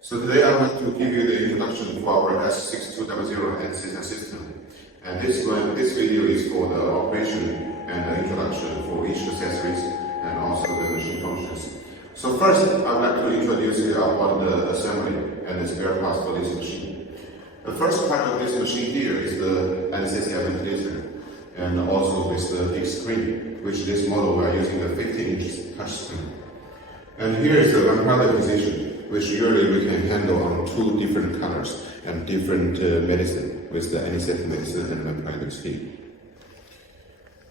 So today I want to give you the introduction for our S6200 and system. And this video is for the operation and the introduction for each accessories and also the machine functions. So first, I would like to introduce you about the assembly and the spare parts for this machine. The first part of this machine here is the anesthesia ventilator, and also with the big screen, which this model we are using the 15-inch touch screen. And here is the ventilator position, which usually we can handle on two different colors and different medicine with the anesthetic medicine and ventilator speed.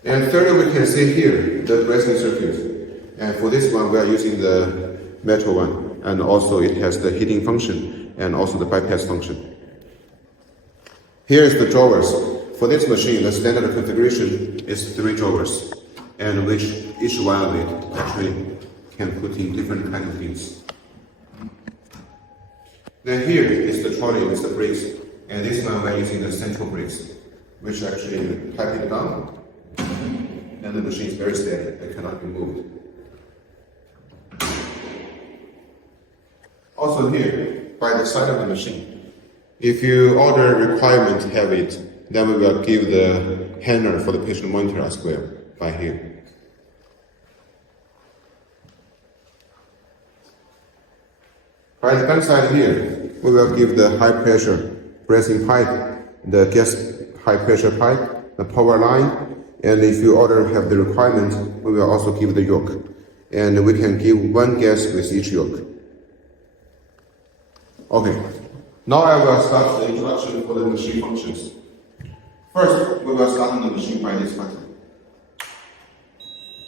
And thirdly, we can see here the dressing circuit. And for this one, we are using the metal one, and also it has the heating function and also the bypass function. Here is the drawers. For this machine, the standard configuration is 3 drawers, and which each one of it actually can put in different kind of things. Then here is the trolley with the brakes, and this one we're using the central brakes, which actually pipe it down, and the machine is very steady, it cannot be moved. Also here, by the side of the machine, if you order requirement to have it, then we will give the hanger for the patient monitor as well, by here. By the back side here, we will give the high pressure breathing pipe, the gas high pressure pipe, the power line, and if you order have the requirement, we will also give the yoke. And we can give 1 gas with each yoke. Okay, now I will start the introduction for the machine functions. First, we will start on the machine by this button.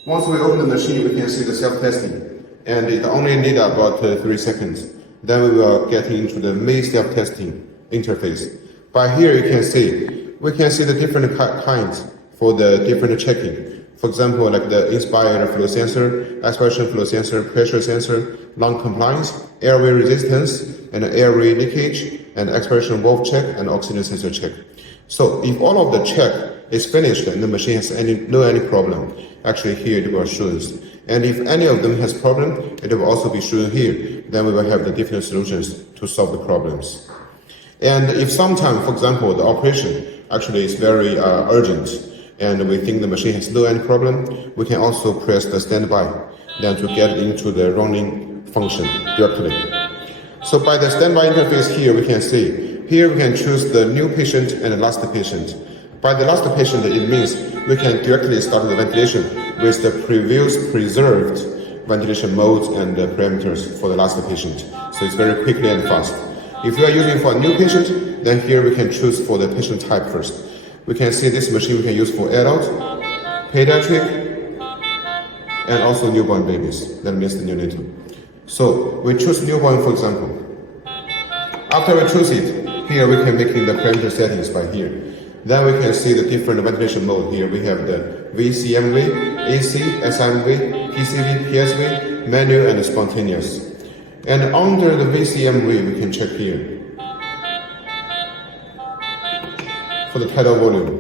Once we open the machine, we can see the self-testing, and it only needs about 3 seconds. Then we will get into the main self-testing interface. By here, we can see the different kinds for the different checking. For example, like the inspired flow sensor, aspiration flow sensor, pressure sensor, lung compliance, airway resistance, and airway leakage, and expiration valve check, and oxygen sensor check. So if all of the check is finished and the machine has no problem, actually here it will show us. And if any of them has problem, it will also be shown here. Then we will have the different solutions to solve the problems. And if sometime, for example, the operation actually is very urgent, and we think the machine has no any problem, we can also press the standby, then to get into the running function directly. So by the standby interface here, we can see, here we can choose the new patient and the last patient. By the last patient, it means we can directly start the ventilation with the previous preserved ventilation modes and parameters for the last patient. So it's very quickly and fast. If you are using for a new patient, then here we can choose for the patient type first. We can see this machine we can use for adult, pediatric, and also newborn babies. That means the neonatal. So we choose newborn, for example. After we choose it, here we can make the parameter settings by here. Then we can see the different ventilation mode. Here we have the VCMV, AC, SMV, PCV, PSV, manual, and spontaneous. And under the VCMV, we can check here for the tidal volume.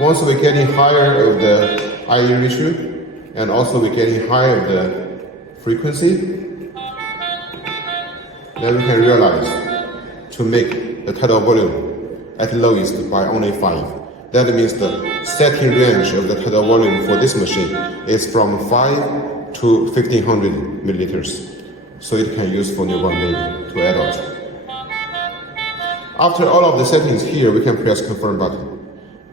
Once we're getting higher of the IE ratio, and also we're getting higher of the frequency, then we can realize to make the tidal volume at lowest by only 5. That means the setting range of the tidal volume for this machine is from 5 to 1500 milliliters. So it can use for newborn baby to adult. After all of the settings here, we can press confirm button.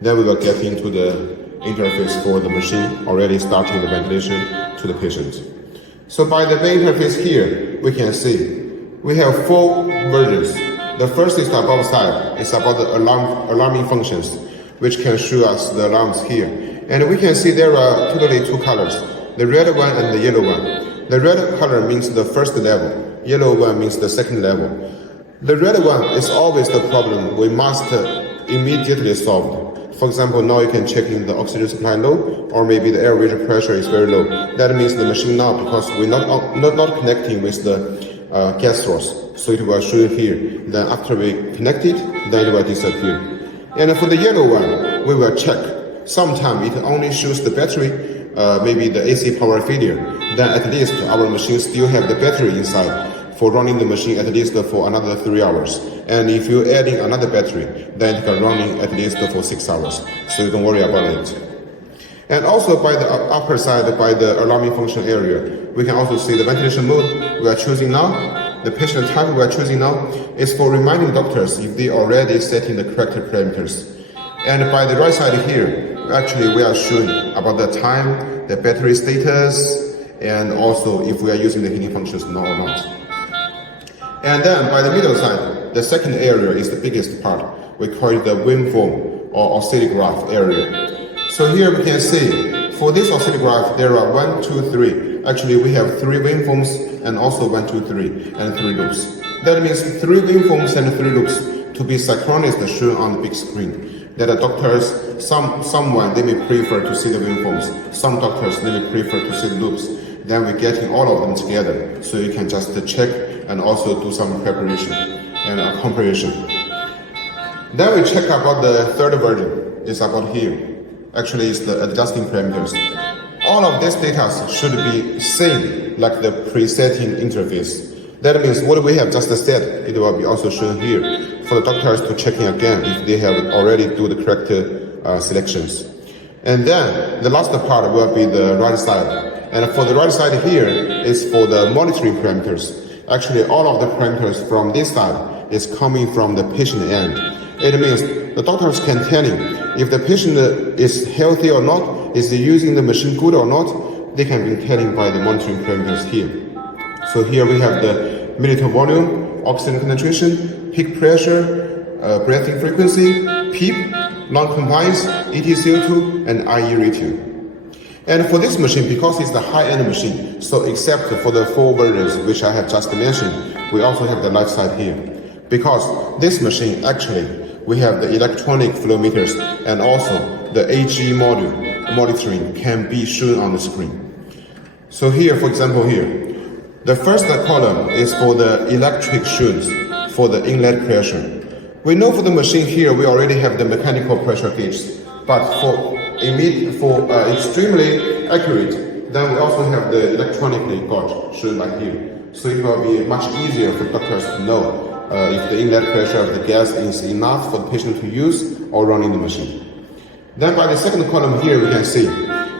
Then we will get into the interface for the machine, already starting the ventilation to the patient. So by the main interface here, we can see we have 4 versions. The first is the above side. It's about the alarming functions, which can show us the alarms here. And we can see there are totally 2 colors, the red one and the yellow one. The red color means the first level, yellow one means the second level. The red one is always the problem we must immediately solve. For example, now you can check in the oxygen supply low, or maybe the airway pressure is very low. That means the machine now, because we're not connecting with the gas source, so it will show here. Then after we connect it, then it will disappear. And for the yellow one, we will check. Sometimes it only shows the battery, maybe the AC power failure, then at least our machine still have the battery inside for running the machine at least for another 3 hours. And if you're adding another battery, then it can running at least for 6 hours. So you don't worry about it. And also by the upper side, by the alarming function area, we can also see the ventilation mode we are choosing now. The patient type we are choosing now is for reminding doctors if they already setting the correct parameters. And by the right side here, actually we are showing about the time, the battery status, and also if we are using the heating functions now or not. And then by the middle side, the second area is the biggest part. We call it the waveform or oscillograph area. So here we can see, for this oscillograph, there are 1, 2, 3. Actually, we have 3 waveforms and also 1, 2, 3, and 3 loops. That means 3 waveforms and 3 loops to be synchronous shown on the big screen. That the doctors, someone, they may prefer to see the waveforms. Some doctors, they may prefer to see the loops. Then we're getting all of them together. So you can just check and also do some preparation and comparison. Then we check about the third version. It's about here. Actually, it's the adjusting parameters. All of this data should be same like the presetting interface. That means what we have just said, it will be also shown here for the doctors to check in again if they have already do the correct selections. And then the last part will be the right side. And for the right side here is for the monitoring parameters. Actually, all of the parameters from this side is coming from the patient end. It means the doctors can tell him if the patient is healthy or not, is he using the machine good or not, they can be telling by the monitoring parameters here. So here we have the milliliter volume, oxygen concentration, peak pressure, breathing frequency, PEEP, lung compliance, EtCO2, and IE ratio. And for this machine, because it's the high-end machine, so except for the 4 versions which I have just mentioned, we also have the left side here. Because this machine actually, we have the electronic flow meters and also the AG module monitoring can be shown on the screen. So here, for example here, the first column is for the electric shoes for the inlet pressure. We know for the machine here, we already have the mechanical pressure gauge, but for extremely accurate, then we also have the electronically gauge shown like here. So it will be much easier for doctors to know if the inlet pressure of the gas is enough for the patient to use or running the machine. Then by the second column here, we can see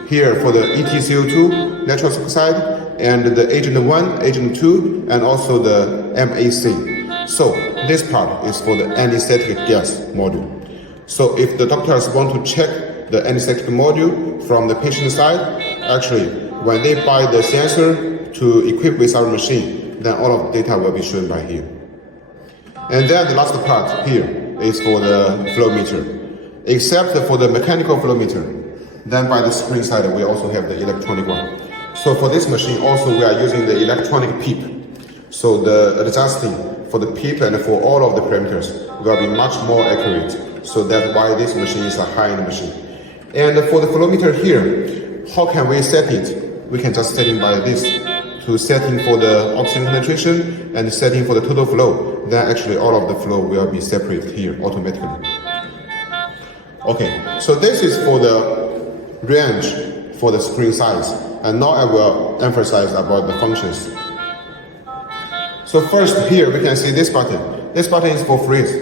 here for the EtCO2, nitrous oxide, and the agent 1, agent 2, and also the MAC. So this part is for the anesthetic gas module. So if the doctors want to check the anesthetic module from the patient side, actually when they buy the sensor to equip with our machine, then all of the data will be shown by here. And then the last part here is for the flow meter. Except for the mechanical flow meter, then by the screen side we also have the electronic one. So for this machine also we are using the electronic PEEP. So the adjusting for the PEEP and for all of the parameters will be much more accurate. So that's why this machine is a high-end machine. And for the flow meter here, how can we set it? We can just set it by this. To setting for the oxygen concentration and setting for the total flow, then actually all of the flow will be separate here automatically. Okay, so this is for the range for the screen size, and now I will emphasize about the functions. So first here we can see this button. This button is for freeze.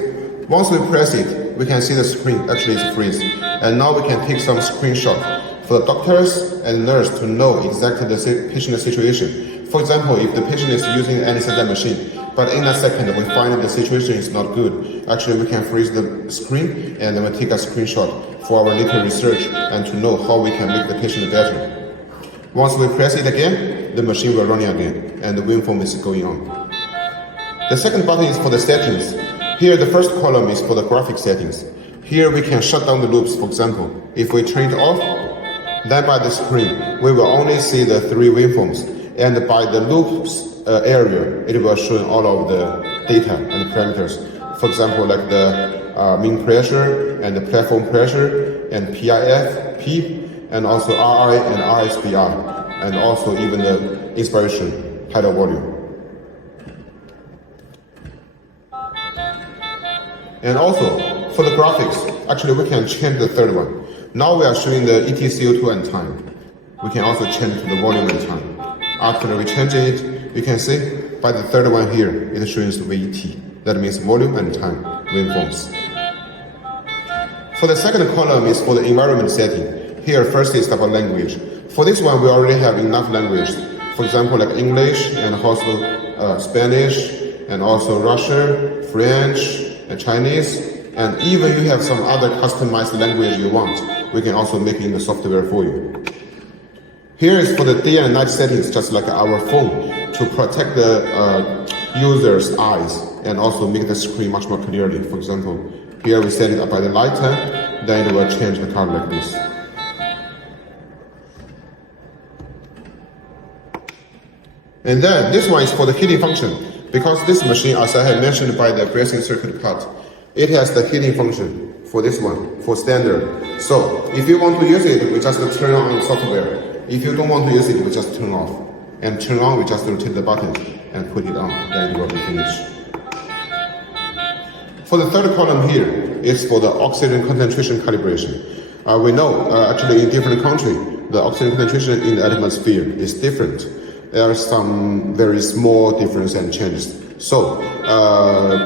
Once we press it, we can see the screen actually is freeze. And now we can take some screenshot for the doctors and nurse to know exactly the patient situation. For example, if the patient is using an anesthesia machine, but in a second we find that the situation is not good, actually we can freeze the screen and then we take a screenshot for our later research and to know how we can make the patient better. Once we press it again, the machine will run again and the waveform is going on. The second button is for the settings. Here the first column is for the graphic settings. Here we can shut down the loops, for example. If we turn it off, then by the screen, we will only see the 3 waveforms. And by the loops area, it will show all of the data and parameters. For example, like the mean pressure and the platform pressure and PIF, PEEP, and also RI and RSBR, and also even the inspiration tidal volume. And also, for the graphics, actually we can change the third one. Now we are showing the EtCO2 and time. we can also change to the volume and time. After we change it, you can see by the third one here, it shows VT. That means volume and time waveforms. For the second column is for the environment setting. Here first is about language. For this one, we already have enough language. For example, like English and also Spanish and also Russian, French, and Chinese. And even you have some other customized language you want, we can also make it in the software for you. Here is for the day and night settings, just like our phone, to protect the user's eyes and also make the screen much more clearly. For example, here we set it up by the light time, then it will change the color like this. And then this one is for the heating function. Because this machine, as I have mentioned by the bracing circuit part, it has the heating function for this one, for standard. So if you want to use it, we just turn on software. If you don't want to use it, we just turn off. And turn on, we just rotate the button and put it on, then it will be finished. For the third column here is for the oxygen concentration calibration. We know actually in different countries, the oxygen concentration in the atmosphere is different. There are some very small difference and changes. So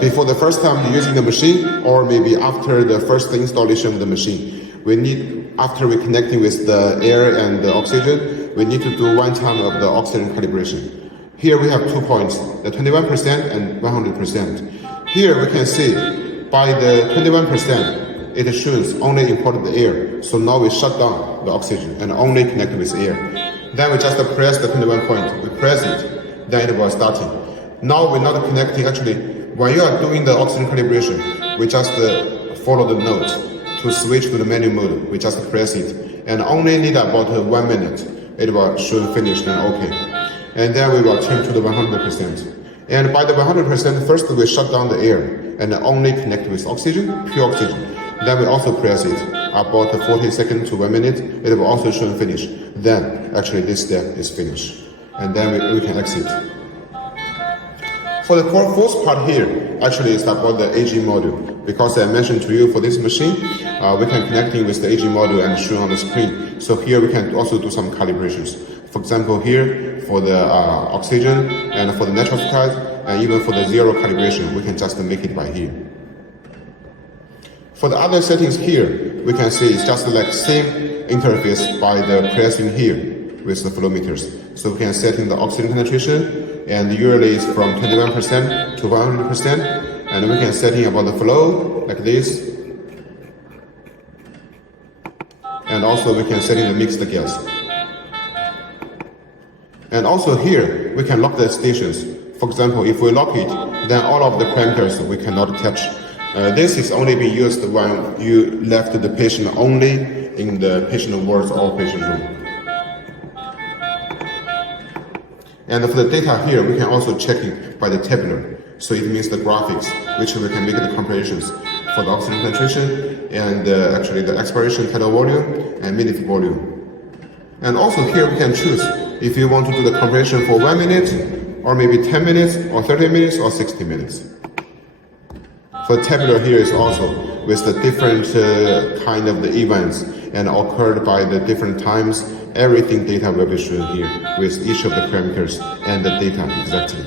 before the first time using the machine, or maybe after the first installation of the machine, we need, after we connecting with the air and the oxygen, we need to do one time of the oxygen calibration. Here we have 2 points, the 21% and 100%. Here we can see by the 21%, it shows only imported the air. So now we shut down the oxygen and only connect with air. Then we just press the 21 point, we press it, then it was starting. Now we're not connecting, actually, when you are doing the oxygen calibration, we just follow the note to switch to the manual mode, we just press it. And only need about 1 minute, it will show finished and okay. And then we will turn to the 100%. And by the 100%, first we shut down the air and only connect with oxygen, pure oxygen. Then we also press it about 40 seconds to 1 minute, it will also show finish. Then actually this step is finished. And then we can exit. For the fourth part here, actually is about the AG module. Because I mentioned to you for this machine, we can connect it with the AG module and show on the screen. So here we can also do some calibrations. For example, here for the oxygen and for the natural skies and even for the zero calibration, we can just make it by here. For the other settings here, we can see it's just like same interface by the pressing here with the flow meters. So we can set in the oxygen concentration, and usually it's from 21% to 100%, and we can set in about the flow like this. And also we can set in the mixed gas. And also here, we can lock the stations. For example, if we lock it, then all of the parameters we cannot touch. This is only being used when you left the patient only in the patient wards or patient room. And for the data here, we can also check it by the tabular. So it means the graphics, which we can make the comparisons for the oxygen concentration and actually the expiration tidal volume and minute volume. And also here we can choose if you want to do the comparison for 1 minute, or maybe 10 minutes, or 30 minutes, or 60 minutes. For the tabular here is also with the different kind of the events and occurred by the different times. Everything data will be shown here with each of the parameters and the data exactly.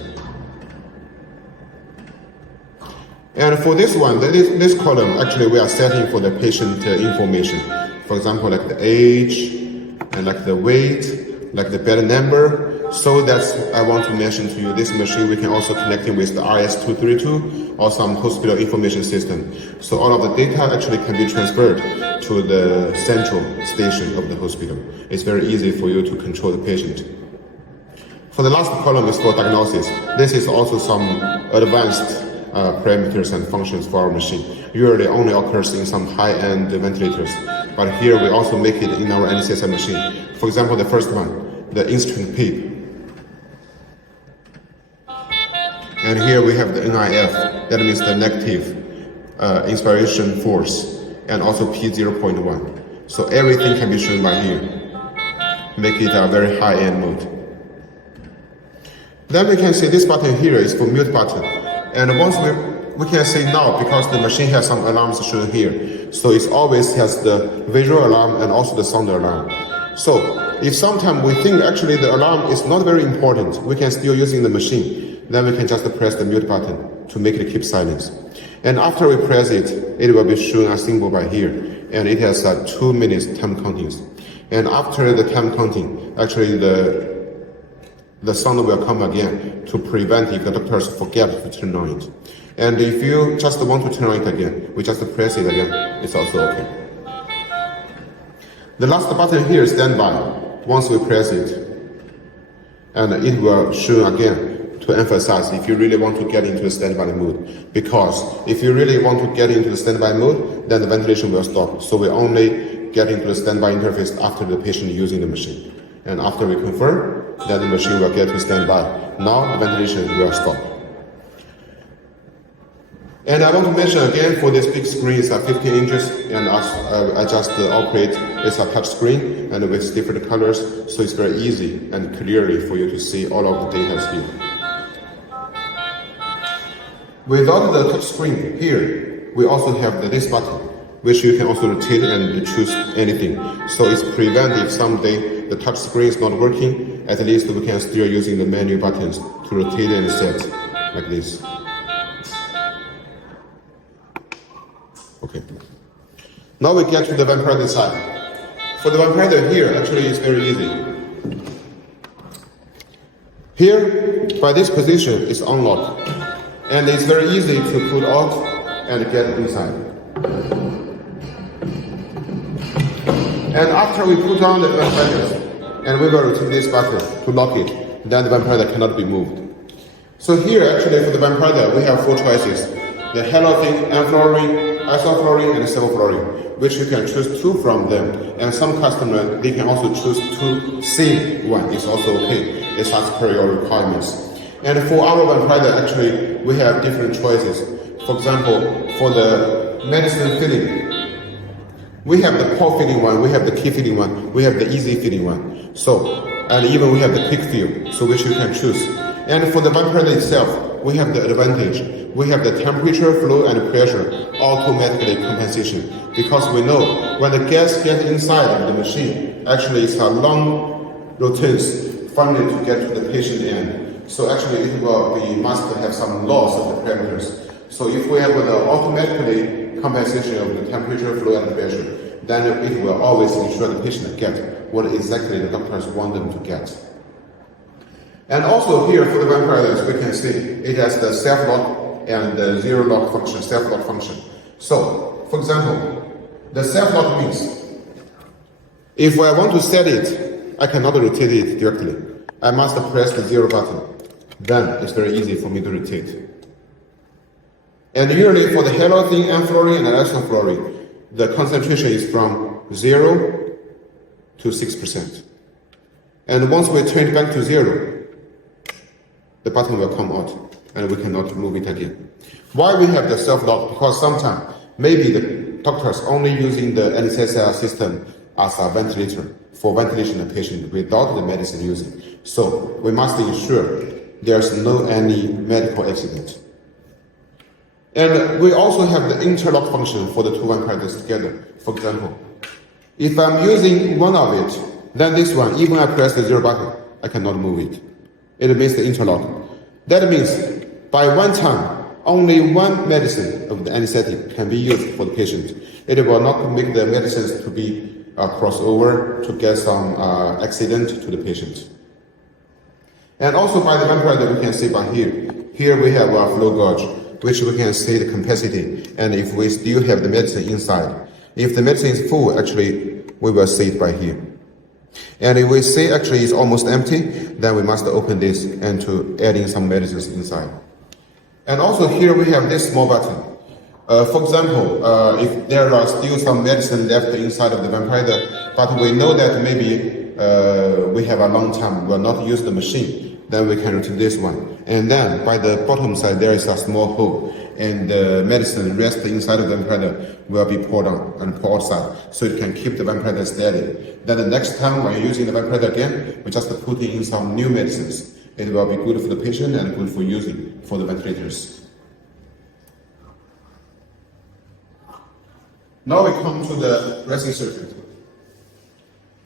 And for this one, this column, actually we are setting for the patient information. For example, like the age, and like the weight, like the bed number. So that's, I want to mention to you, this machine we can also connect it with the RS-232 or some hospital information system. So all of the data actually can be transferred to the central station of the hospital. It's very easy for you to control the patient. For the last column is for diagnosis. This is also some advanced parameters and functions for our machine. Usually only occurs in some high-end ventilators, but here we also make it in our NCSI machine. For example, the first one, the instrument PEEP. And here we have the NIF, that means the negative inspiration force, and also P0.1. So everything can be shown by here. Make it a very high-end mode. Then we can see this button here is for mute button. And once we can see now, because the machine has some alarms shown here, so it always has the visual alarm and also the sound alarm. So if sometimes we think actually the alarm is not very important, we can still using the machine. Then we can just press the mute button to make it keep silence. And after we press it, it will be shown a symbol by here. And it has 2 minutes time counting. And after the time counting, actually the sound will come again to prevent if the doctors forget to turn on it. And if you just want to turn on it again, we just press it again. It's also okay. The last button here is standby. Once we press it, and it will show again to emphasize if you really want to get into the standby mode. Because if you really want to get into the standby mode, then the ventilation will stop. So we only get into the standby interface after the patient using the machine. And after we confirm, then the machine will get to standby. Now the ventilation will stop. And I want to mention again, for this big screen, it's 15 inches, and I just operate, it's a touch screen, and with different colors, so it's very easy and clearly for you to see all of the data here. Without the touch screen here, we also have this button, which you can also rotate and choose anything. So it's prevent if someday the touch screen is not working, at least we can still using the menu buttons to rotate and set, like this. Okay. Now we get to the ventilator side. For the ventilator here, actually it's very easy. Here, by this position, it's unlocked. And it's very easy to put out and get inside. And after we put on the ventilator, and we will rotate this button to lock it, then the ventilator cannot be moved. So here, actually, for the ventilator, we have 4 choices. The halogen, enfluorine, isofluorine, and sevofluorine, which you can choose 2 from them. And some customers, they can also choose 2 same one. It's also okay. It's as per your requirements. And for our ventilator, actually, we have different choices. For example, for the medicine filling, we have the pore filling one, we have the key filling one, we have the easy filling one. So, and even we have the quick fill, so which you can choose. And for the ventilator itself, we have the advantage. We have the temperature, flow, and pressure automatically compensation. Because we know when the gas gets inside of the machine, actually it's a long routines finally to get to the patient end. So actually it will be must have some loss of the parameters. So if we have the automatically compensation of the temperature, flow, and pressure, then it will always ensure the patient get what exactly the doctors want them to get. And also here for the ventilators, we can see it has the self-lock and the zero-lock function, self-lock function. So, for example, the self-lock means if I want to set it, I cannot rotate it directly. I must press the 0 button. Then it's very easy for me to rotate. And usually for the halogen, enfluorine, and isofluorine, the concentration is from 0 to 6%. And once we turn it back to 0, the button will come out and we cannot move it again. Why we have the self-lock? Because sometimes maybe the doctors only using the anesthesia system as a ventilator for ventilation of the patient without the medicine using. So we must ensure there's no any medical accident. And we also have the interlock function for the 2 ventilators together. For example, if I'm using one of it, then this one, even I press the 0 button, I cannot move it. It means the interlock. That means by one time, only one medicine of the anesthetic can be used for the patient. It will not make the medicines to be crossover to get some accident to the patient. And also by the ventilator, we can see by here. Here we have a flow gauge, which we can see the capacity. And if we still have the medicine inside, if the medicine is full, actually, we will see it by here. And if we see actually it's almost empty, then we must open this and to add in some medicines inside. And also here we have this small button. For example, if there are still some medicine left inside of the ventilator, but we know that maybe we have a long time will not use the machine, then we can rotate this one. And then by the bottom side there is a small hole, and the medicine rest inside of the ventilator will be poured on and poured outside, so it can keep the ventilator steady. Then the next time when you're using the ventilator again, we just put in some new medicines. It will be good for the patient and good for using for the ventilators. Now we come to the dressing circuit.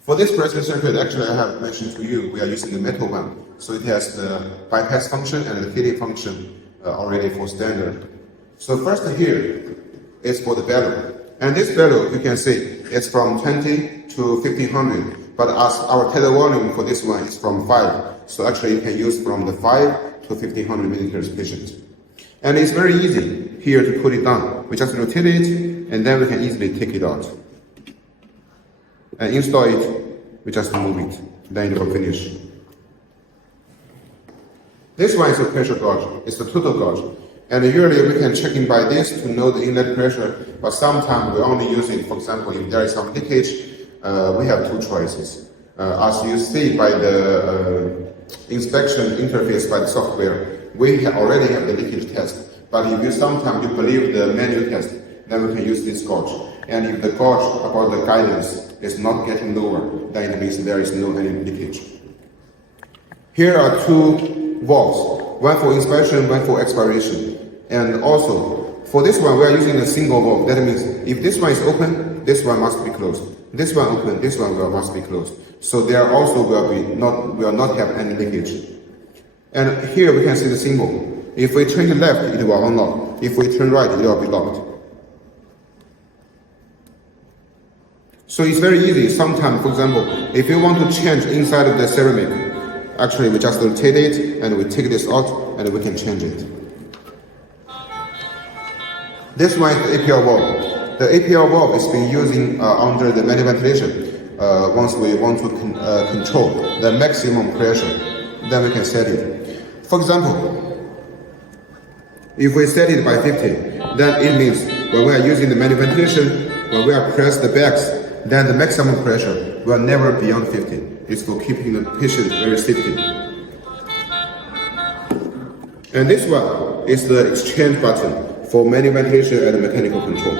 For this pressure circuit, actually I have mentioned to you, we are using the metal one. So it has the bypass function and the heating function already for standard. So first here is for the bellow. And this bellow, you can see, it's from 20 to 1500. But as our tether volume for this one is from 5. So actually you can use from the 5 to 1500 milliliters patient. And it's very easy here to put it down. We just rotate it, and then we can easily take it out. And install it, we just move it, then it will finish. This one is a pressure gauge, it's the total gauge. And usually we can check in by this to know the inlet pressure, but sometimes we only use it, for example, if there is some leakage, we have two choices. As you see by the inspection interface by the software, we already have the leakage test. But if you sometimes you believe the manual test, then we can use this gauge. And if the gauge about the guidance is not getting lower, then it means there is no any leakage. Here are two valves, one for inspection, one for expiration. And also, for this one, we are using a single valve. That means if this one is open, this one must be closed. This one open, this one must be closed. So there also will not have any leakage. And here we can see the symbol. If we turn to left, it will unlock. If we turn right, it will be locked. So it's very easy. Sometimes, for example, if you want to change inside of the ceramic, actually we just rotate it and we take this out and we can change it. This one is the APL valve. The APL valve is being using under the manual ventilation. Once we want to control the maximum pressure, then we can set it. For example, if we set it by 50, then it means when we are using the manual ventilation, when we are press the bags, then the maximum pressure will never beyond 50. It's for keeping the patient very safety. And this one is the exchange button for manual ventilation and mechanical control.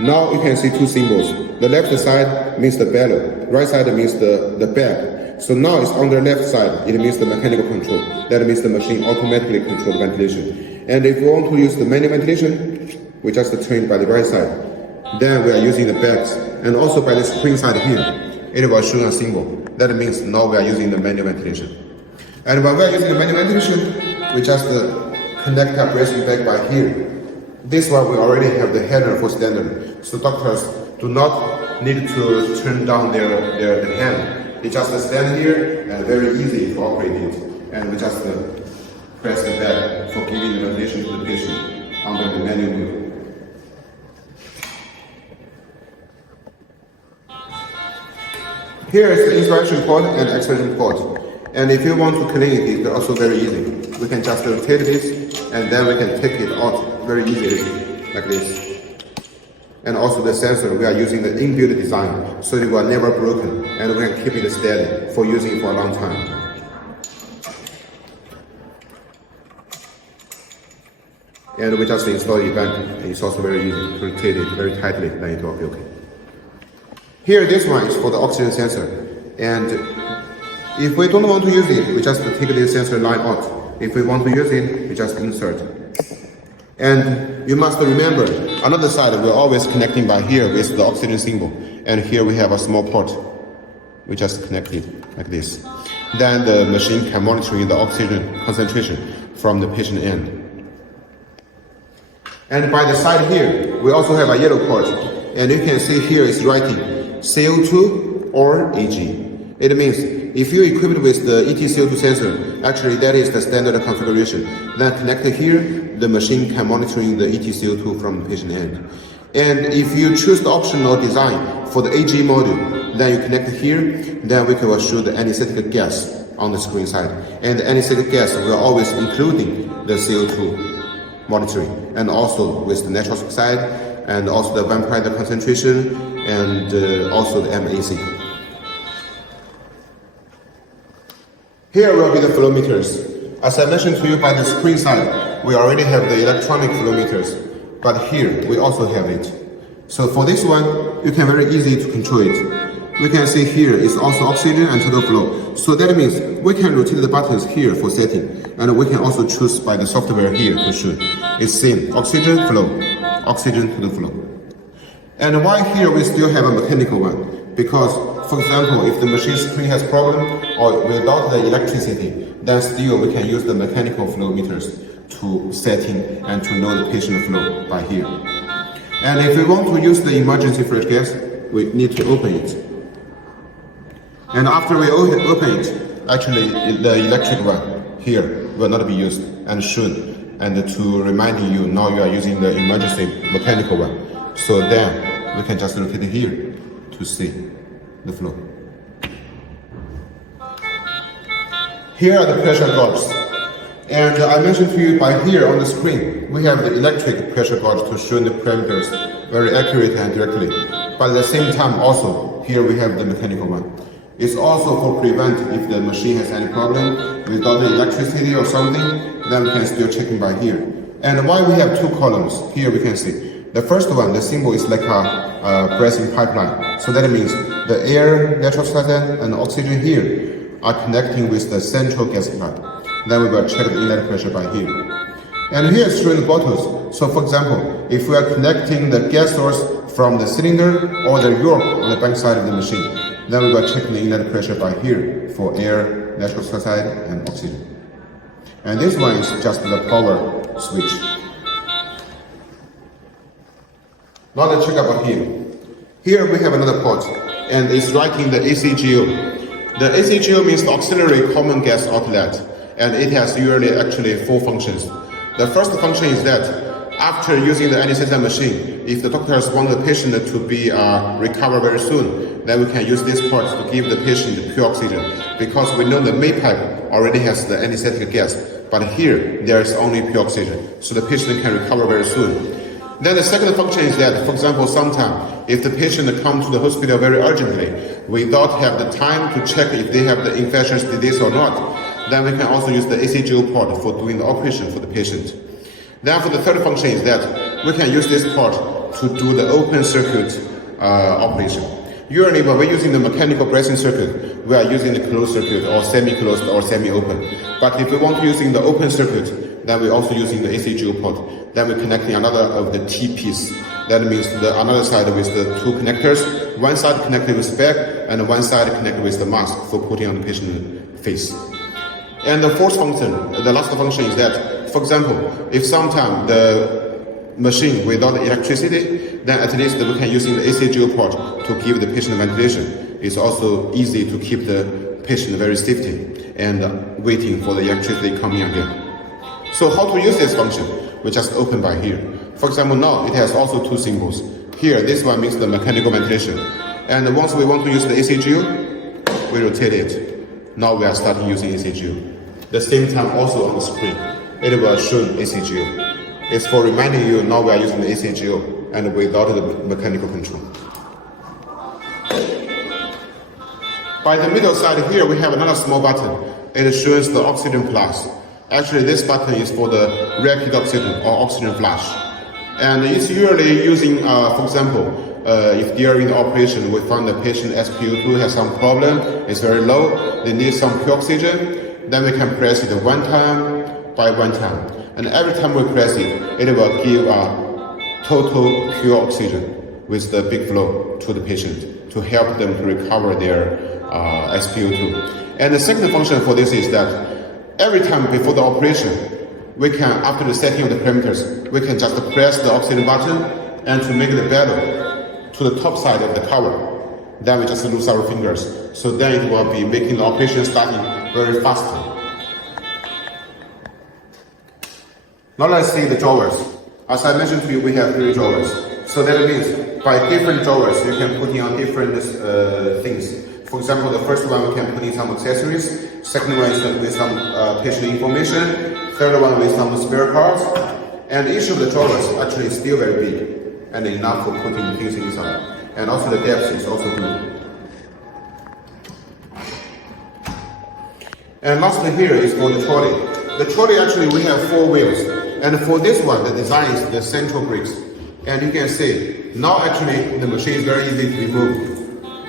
Now you can see two symbols. The left side means the bellow, right side means the bag. So now it's on the left side, it means the mechanical control. That means the machine automatically controls the ventilation. And if we want to use the manual ventilation, we just turn by the right side. Then we are using the bags. And also by the screen side here, it will show a symbol. That means now we are using the manual ventilation. And when we are using the manual ventilation, we just connect our bracing bag by here. This one we already have the header for standard. So doctors do not need to turn down their hand. They just stand here and very easy to operate it. And we just press the bag for giving the ventilation to the patient under the manual mode. Here is the instruction port and expression port. And if you want to clean it, it's also very easy. We can just rotate this and then we can take it out very easily, like this. And also the sensor, we are using the inbuilt design, so it will never broken and we can keep it steady for using it for a long time. And we just install it back, and it's also very easy to rotate it very tightly, then it will be okay. Here, this one is for the oxygen sensor. And if we don't want to use it, we just take this sensor line out. If we want to use it, we just insert. And you must remember, another side, we're always connecting by here with the oxygen symbol. And here we have a small port. We just connect it like this. Then the machine can monitor the oxygen concentration from the patient end. And by the side here, we also have a yellow port. And you can see here it's writing CO2 or AG. It means if you equip it with the ET-CO2 sensor, actually that is the standard configuration. Then connected here, the machine can monitor the ET-CO2 from the patient end. And if you choose the optional design for the AG module, then you connect here, then we can show the anesthetic gas on the screen side. And the anesthetic gas will always including the CO2 monitoring, and also with the natural oxide, and also the vampire concentration, and also the MAC. Here will be the flow meters. As I mentioned to you by the screen side, we already have the electronic flow meters, but here we also have it. So for this one, you can very easy to control it. We can see here is also oxygen and total flow. So that means we can rotate the buttons here for setting, and we can also choose by the software here to show. It's same, oxygen flow, oxygen to the flow. And why here we still have a mechanical one? Because for example, if the machine screen has problem or without the electricity, then still we can use the mechanical flow meters to setting and to know the patient flow by here. And if we want to use the emergency fresh gas, we need to open it. And after we open it, actually the electric one here will not be used and should, and to reminding you now you are using the emergency mechanical one. So then we can just rotate it here to see the flow. Here are the pressure gauges. And I mentioned to you by here on the screen, we have the electric pressure gauge to show the parameters very accurately and directly. But at the same time also, here we have the mechanical one. It's also for prevent if the machine has any problem without the electricity or something, then we can still check it by here. And why we have two columns, here we can see. The first one, the symbol is like a pressing pipeline. So that means the air, natural oxygen, and oxygen here are connecting with the central gas pipe. Then we will check the inlet pressure by here. And here is showing the bottles. So for example, if we are connecting the gas source from the cylinder or the yoke on the back side of the machine, then we will check the inlet pressure by here for air, nitrous oxide, and oxygen. And this one is just the power switch. Now let's check about here. Here we have another port, and it's writing the ACGO. The ACGO means the auxiliary common gas outlet, and it has usually actually four functions. The first function is that after using the anesthesia machine, if the doctors want the patient to be recover very soon, then we can use this port to give the patient pure oxygen, because we know the main pipe already has the anesthetic gas, but here there is only pure oxygen, so the patient can recover very soon. Then the second function is that, for example, sometimes if the patient comes to the hospital very urgently without have the time to check if they have the infectious disease or not, then we can also use the ACGO port for doing the operation for the patient. Then for the third function is that we can use this port to do the open circuit operation. Usually when we're using the mechanical bracing circuit, we are using the closed circuit or semi-closed or semi-open. But if we want to using the open circuit, then we're also using the ACGO port. Then we're connecting another of the T piece. That means the another side with the two connectors, one side connected with back and one side connected with the mask for putting on the patient face. And the fourth function, the last function is that, for example, if sometime the machine without electricity, then at least we can use the ACGO port to give the patient ventilation. It's also easy to keep the patient very safety and waiting for the electricity coming again. So how to use this function? We just open by here. For example, now it has also two symbols. Here, this one means the mechanical ventilation. And once we want to use the ACGO, we rotate it. Now we are starting using ACGO. The same time also on the screen, it will show ACGO. It's for reminding you now we are using the ACGO and without the mechanical control. By the middle side here, we have another small button. It shows the oxygen plus. Actually, this button is for the rapid oxygen or oxygen flush. And it's usually using, for example, if during the operation we find the patient SpO2 has some problem, it's very low, they need some pure oxygen, then we can press it one time by one time. And every time we press it, it will give a total pure oxygen with the big flow to the patient to help them to recover their SpO2. And the second function for this is that every time before the operation, we can, after the setting of the parameters, we can just press the oxygen button and to make the bellow to the top side of the cover. Then we just lose our fingers. So then it will be making the operation starting very fast. Now let's see the drawers. As I mentioned to you, we have 3 drawers. So that means by different drawers, you can put in on different things. For example, the first one we can put in some accessories. Second one is with some patient information. Third one with some spare parts. And each of the drawers actually is still very big and enough for putting things inside. And also the depth is also good. And lastly here is for the trolley. The trolley actually we have 4 wheels. And for this one, the design is the central brakes. And you can see, now actually the machine is very easy to remove.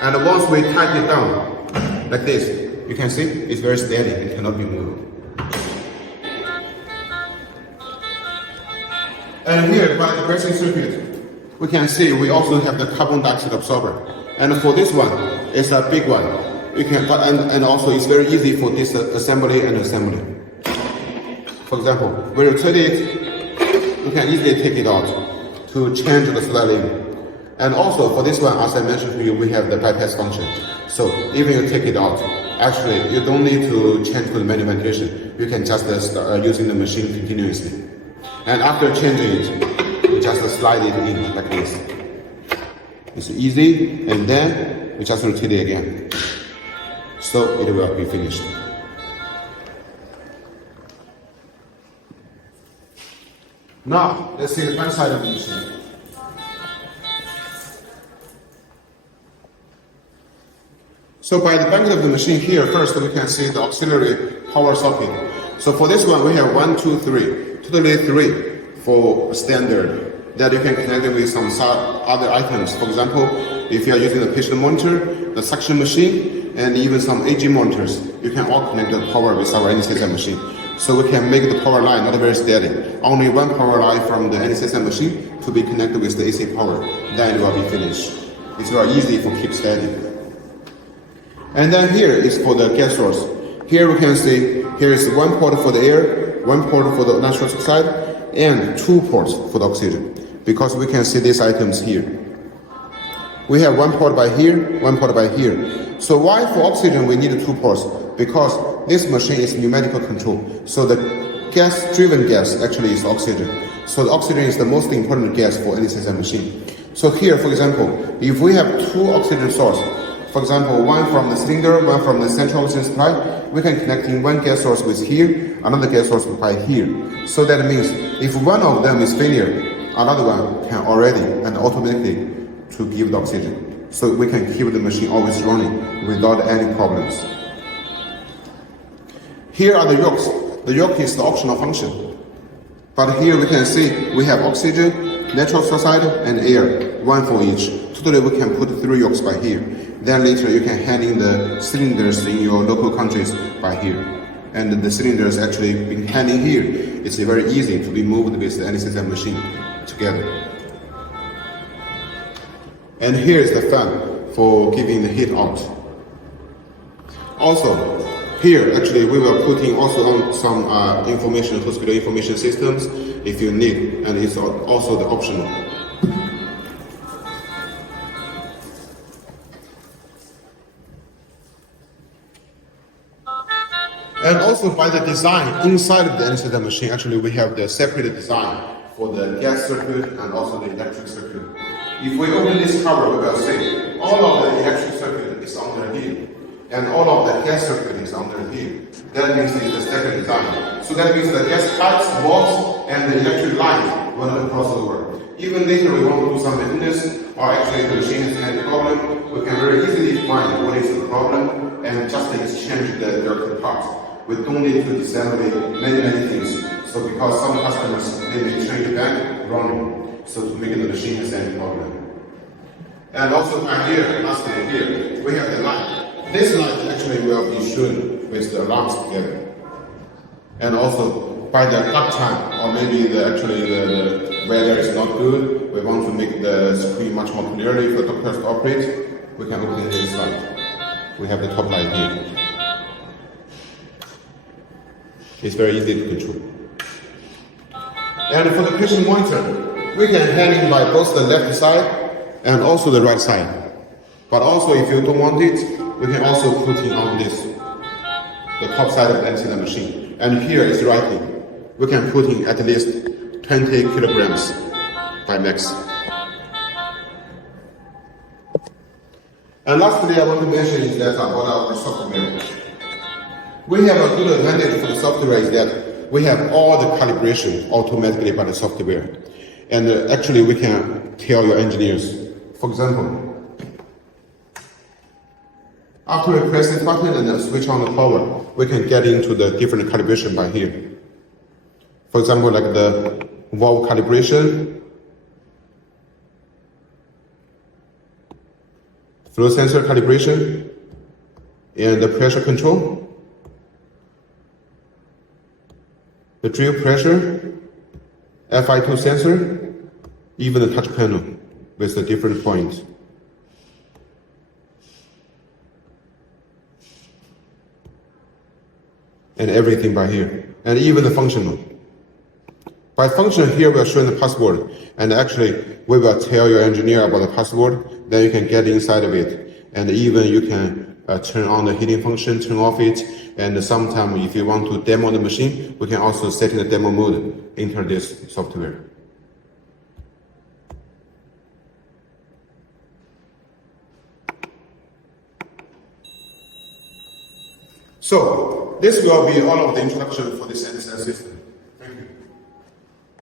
And once we tighten it down, like this, you can see it's very steady, it cannot be moved. And here by the bracing circuit, we can see we also have the carbon dioxide absorber. And for this one, it's a big one. You can, and also it's very easy for this assembly and assembly. For example, when you rotate it, you can easily take it out to change the sliding. And also for this one, as I mentioned to you, we have the bypass function. So even you take it out, actually you don't need to change to the manual ventilation. You can just start using the machine continuously. And after changing it, you just slide it in like this. It's easy, and then we just rotate it again. So it will be finished. Now, let's see the front side of the machine. So by the back of the machine here, first we can see the auxiliary power socket. So for this one, we have 1, 2, 3, totally 3 for standard that you can connect it with some other items. For example, if you are using the patient monitor, the suction machine, and even some AG monitors, you can all connect the power with our NCSM machine. So we can make the power line not very steady. Only one power line from the NCSM machine to be connected with the AC power. Then it will be finished. It's very easy for keep steady. And then here is for the gas source. Here we can see, here is one port for the air, one port for the nitrous oxide, and 2 ports for the oxygen. Because we can see these items here. We have one port by here, one port by here. So why for oxygen we need 2 ports? Because this machine is numerical control. So the gas-driven gas actually is oxygen. So the oxygen is the most important gas for any system machine. So here, for example, if we have 2 oxygen sources, for example, one from the cylinder, one from the central oxygen supply, we can connect in one gas source with here, another gas source by here. So that means if one of them is failure, another one can already and automatically to give the oxygen. So we can keep the machine always running without any problems. Here are the yokes. The yoke is the optional function. But here we can see we have oxygen, nitrous oxide, and air, one for each. Totally we can put 3 yokes by here. Then later you can hand in the cylinders in your local countries by here. And the cylinders actually being handed here, it's very easy to be moved with the NCSM machine together. And here is the fan for giving the heat out. Also, here actually we will put in also on some information, hospital information systems if you need, and it's also the optional. And also by the design inside of the NCSM machine, actually we have the separate design for the gas circuit and also the electric circuit. If we open this cover, we will see all of the electric circuit is under here, and all of the gas circuit is under here. That means it's the separate design. So that means the gas pipes, valves, and the electric lines will not cross over. Even later we want to do some maintenance, or actually the machine has any problem, we can very easily find what is the problem and just exchange the dirty parts. We don't need to disassemble many things. So because some customers, they may change the bank running, so to make the machine has any problem. And also right here, lastly here, we have the light. This light actually will be shown with the alarms together. And also by the clock time, or maybe the weather is not good, we want to make the screen much more clearly for doctors to operate, we can open this light. We have the top light here. It's very easy to control. And for the patient monitor, we can hand in by both the left side and also the right side. But also if you don't want it, we can also put it on this, the top side of the NCSM machine. And here is writing. We can put in at least 20 kilograms by max. And lastly, I want to mention is that about our software. We have a good advantage for the software is that we have all the calibration automatically by the software. And actually we can tell your engineers. For example, after we press this button and switch on the power, we can get into the different calibration by here. For example, like the valve calibration, flow sensor calibration, and the pressure control, the drill pressure, FI2 sensor, even the touch panel with the different points. and everything by here, and even the functional. By function here, we are showing the password, and actually we will tell your engineer about the password, then you can get inside of it, and even you can turn on the heating function, turn off it, and sometimes if you want to demo the machine, we can also set in the demo mode, enter this software. So this will be all of the introduction for this NSL system.